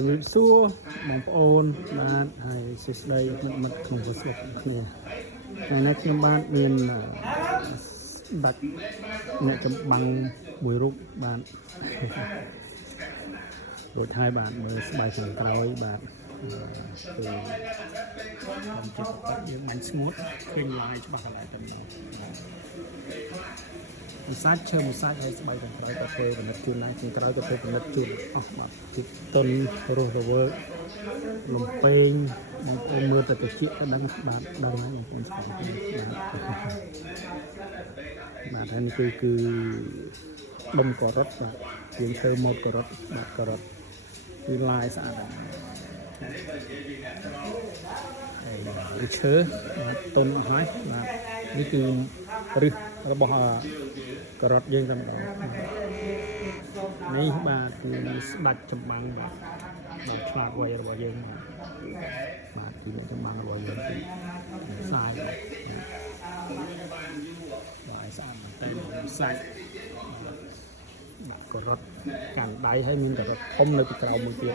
ជំរាបសួរបងប្អូនបាទហើយសួស្តីមិត្តក្នុងស្រុកគ្នាថ្ងៃនេះខ្ញុំបាទមានដាច់អ្នកចម្បាំងមួយរូបបាទរួចហើយបាទមើលស្បែកខាងក្រោយបាទគឺខ្ញុំជិះបាត់យើងបាញ់ស្ងួតឃើញឡាយច្បាស់កន្លែងតែម្ដងមួយសាច់ឈើមួយសាច់ហើយស្បែកខាងក្រោយក៏ធ្វើផលិតជូនដែរខាងក្រោយក៏ធ្វើផលិតជូនអស់បាទទីតុនរស់រវើកលំពេងបងប្អូនមើលតែតិចទៅដឹងបាទដឹងហើយបងប្អូនស្គាល់ទេបាទហើយនេះគឺដុំការ៉ុតបាទយើងធ្វើម៉ូតការ៉ុតបាទការ៉ុតគឺឡាយស្អាតហើយឈើតុនអស់ហើយបាទនេះគឺរឹសរបស់ការ៉ុតយើងតែម្ដងនេះបាទគឺស្ដាច់ចម្បាំងបាទឆ្លាតវៃរបស់យើងបាទគឺអ្នកចម្បាំងរបស់យើងគឺខ្សែបាទស្អាតមែនតើសាច់ដាក់ការ៉ុតកាន់ដៃហើយមានការ៉ុតធំនៅពីក្រោមមួយទៀត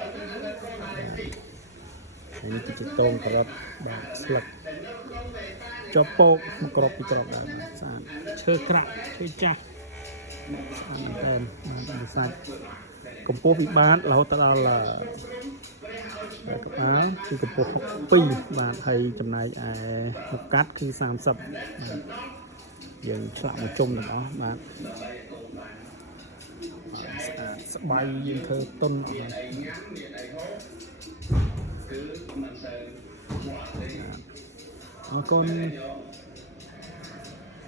ហើយនេះគឺជាតងការ៉ុតបាទស្លឹកចុះពោកមកក្របពីក្របដែរស្អាតឈើក្រាក់ឈើចាស់ស្អាតមែនតើបាទសាច់កម្ពស់ពីបាតរហូតដល់ក្បាលគឺកម្ពស់62បាទហើយចំណែកឯមុខកាត់គឺ30បាទយើងឆ្លាក់មកជុំទាំងអស់បាទស្បៃយើងធ្វើតុនអរគុណ